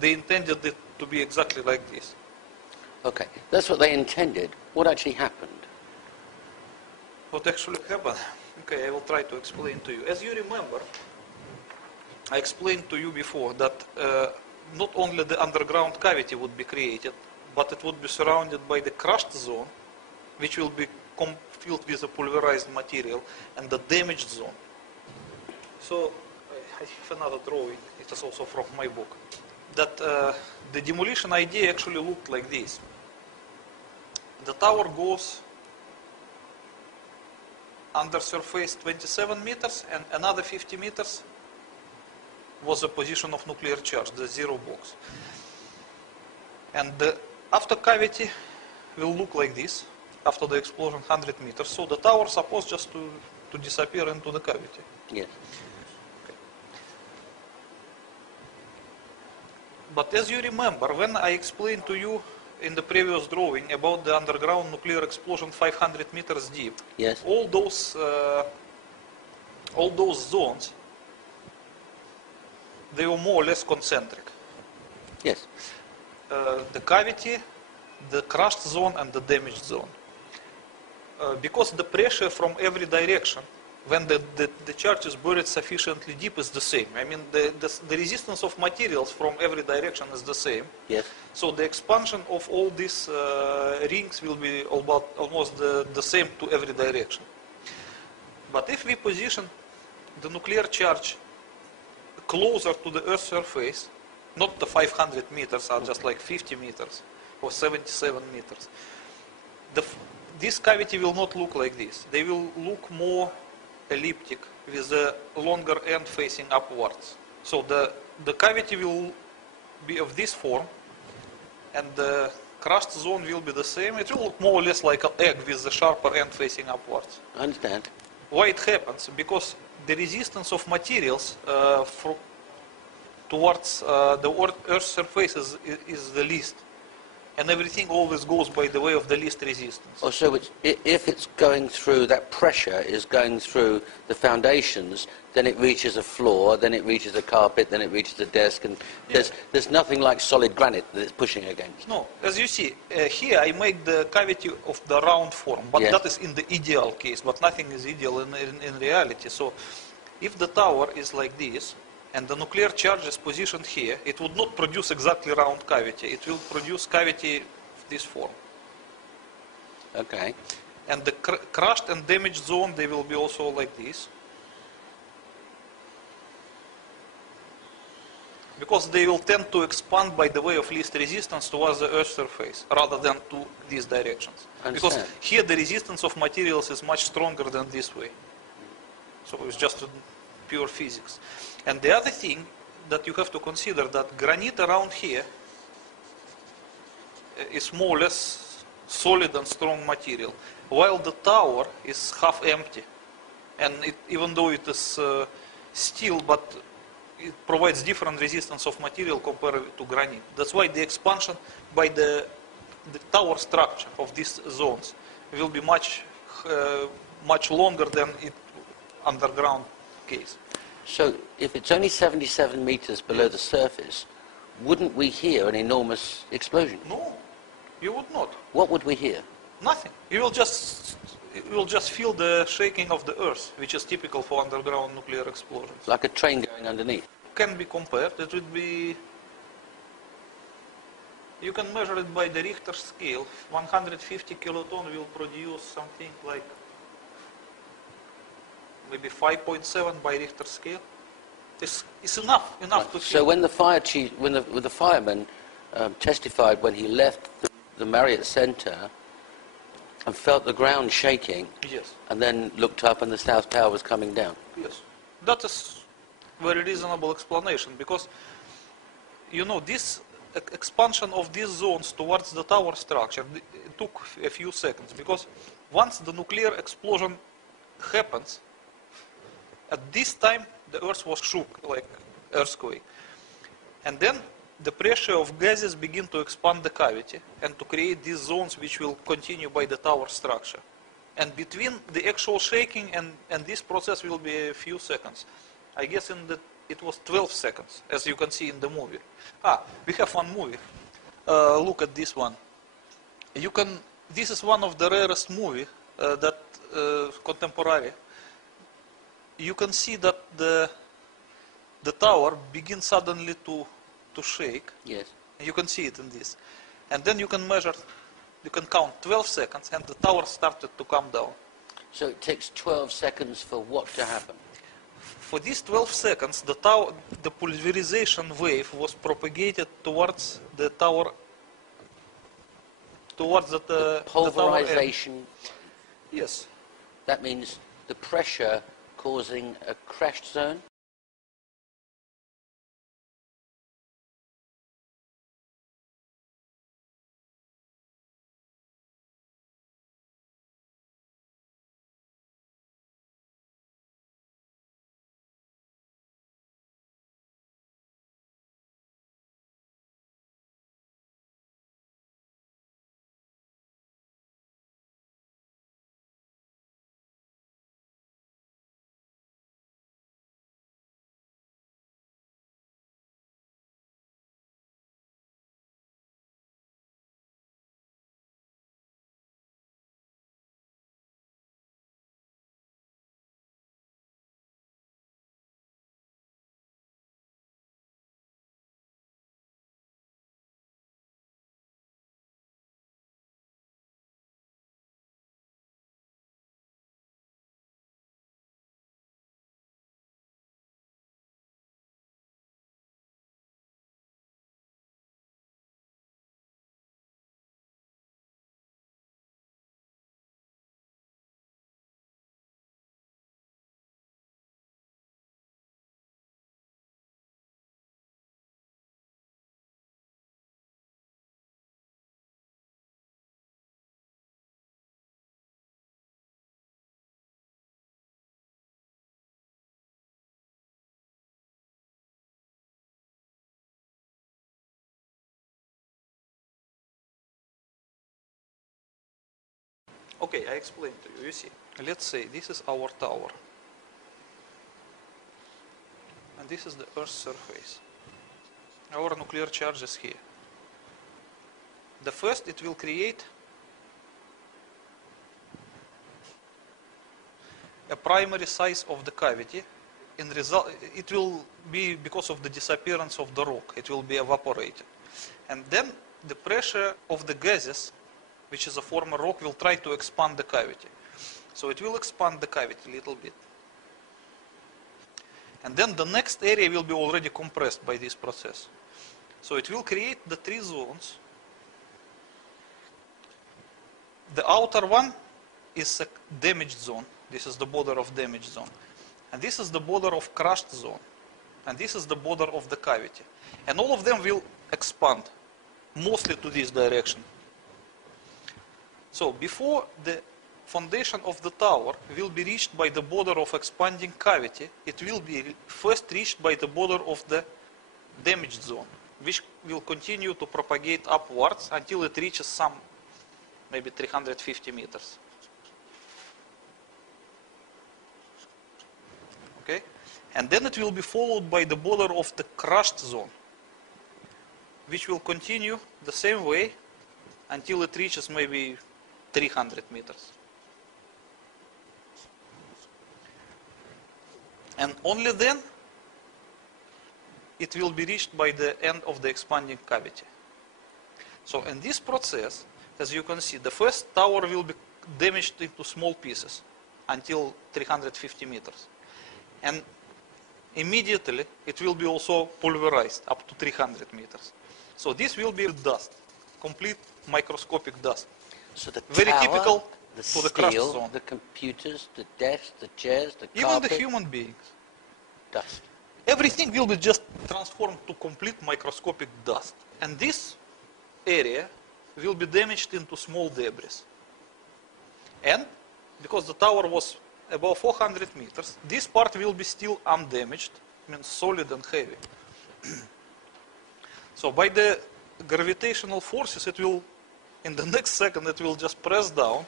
they intended it to be exactly like this. Okay, that's what they intended. What actually happened? What actually happened? Okay, I will try to explain to you. As you remember, I explained to you before that not only the underground cavity would be created, but it would be surrounded by the crushed zone, which will be filled with a pulverized material, and the damaged zone. So I have another drawing. It is also from my book. That the demolition idea actually looked like this. The tower goes under surface 27 meters, and another 50 meters was the position of nuclear charge, the zero box. And the after cavity will look like this, after the explosion 100 meters. So the tower is supposed just to disappear into the cavity. Yes. Okay. But as you remember, when I explained to you in the previous drawing about the underground nuclear explosion 500 meters deep, yes, all those zones, they were more or less concentric. yes. The cavity, the crushed zone, and the damaged zone. Because the pressure from every direction, when the charge is buried sufficiently deep, is the same. I mean, the resistance of materials from every direction is the same. Yes. So the expansion of all these rings will be almost the same to every direction. But if we position the nuclear charge closer to the Earth's surface, not the 500 meters, are just like 50 meters or 77 meters, this cavity will not look like this. They will look more elliptic with a longer end facing upwards. So the cavity will be of this form, and the crushed zone will be the same. It will look more or less like an egg with the sharper end facing upwards. I understand. Why it happens? Because the resistance of materials towards the Earth's surface is the least. And everything always goes by the way of the least resistance. Oh, so if it's going through, that pressure is going through the foundations, then it reaches a floor, then it reaches a carpet, then it reaches a desk, and there's nothing like solid granite that it's pushing against. No, as you see, here I make the cavity of the round form, but yes, that is in the ideal case, but nothing is ideal in reality. So if the tower is like this, and the nuclear charge is positioned here, it would not produce exactly round cavity. It will produce cavity of this form. Okay. And the crushed and damaged zone, they will be also like this. Because they will tend to expand by the way of least resistance towards the Earth's surface, rather than to these directions. Because here the resistance of materials is much stronger than this way. So it's just pure physics. And the other thing that you have to consider, that granite around here is more or less solid and strong material, while the tower is half empty. And even though it is steel, but it provides different resistance of material compared to granite. That's why the expansion by the tower structure of these zones will be much longer than it underground case. So if it's only 77 meters below the surface, wouldn't we hear an enormous explosion? No, you would not. What would we hear? Nothing. You will just feel the shaking of the earth, which is typical for underground nuclear explosions. Like a train going underneath? Can be compared. It would be... You can measure it by the Richter scale. 150 kiloton will produce something like maybe 5.7 by Richter scale. It's enough to feel. So when the fire chief, when the fireman testified when he left the Marriott Center and felt the ground shaking, yes, and then looked up and the South Tower was coming down. Yes, that is very reasonable explanation, because you know this expansion of these zones towards the tower structure it took a few seconds, because once the nuclear explosion happens, at this time the earth was shook like earthquake, and then the pressure of gases begin to expand the cavity and to create these zones which will continue by the tower structure. And between the actual shaking and this process will be a few seconds. I guess in the it was 12 seconds, as you can see in the movie. We have one movie. Look at this one. This is one of the rarest movie that contemporary. You can see that the tower begins suddenly to shake. Yes. You can see it in this. And then you can measure, you can count 12 seconds and the tower started to come down. So it takes 12 seconds for what to happen? For these 12 seconds, the pulverization wave was propagated towards the tower, towards the pulverization. Yes. That means the pressure causing a crash zone? Okay, I explain to you. You see, let's say this is our tower. And this is the Earth's surface. Our nuclear charge is here. The first, it will create a primary size of the cavity. In result, it will be because of the disappearance of the rock. It will be evaporated. And then the pressure of the gases, which is a former rock, will try to expand the cavity. So it will expand the cavity a little bit. And then the next area will be already compressed by this process. So it will create the three zones. The outer one is a damaged zone. This is the border of damaged zone. And this is the border of crushed zone. And this is the border of the cavity. And all of them will expand, mostly to this direction. So before the foundation of the tower will be reached by the border of expanding cavity, it will be first reached by the border of the damaged zone, which will continue to propagate upwards until it reaches some, maybe 350 meters. Okay? And then it will be followed by the border of the crushed zone, which will continue the same way until it reaches maybe 300 meters. And only then it will be reached by the end of the expanding cavity. So in this process, as you can see, the first tower will be damaged into small pieces until 350 meters. And immediately it will be also pulverized up to 300 meters. So this will be dust, complete microscopic dust. So the Very tower, typical the for the crushed steel, zone. the computers, the desks, the chairs, the Even carpet, the human beings. dust. Everything will be just transformed to complete microscopic dust. And this area will be damaged into small debris. And because the tower was above 400 meters, this part will be still undamaged, means solid and heavy. So by the gravitational forces, it will, in the next second, it will just press down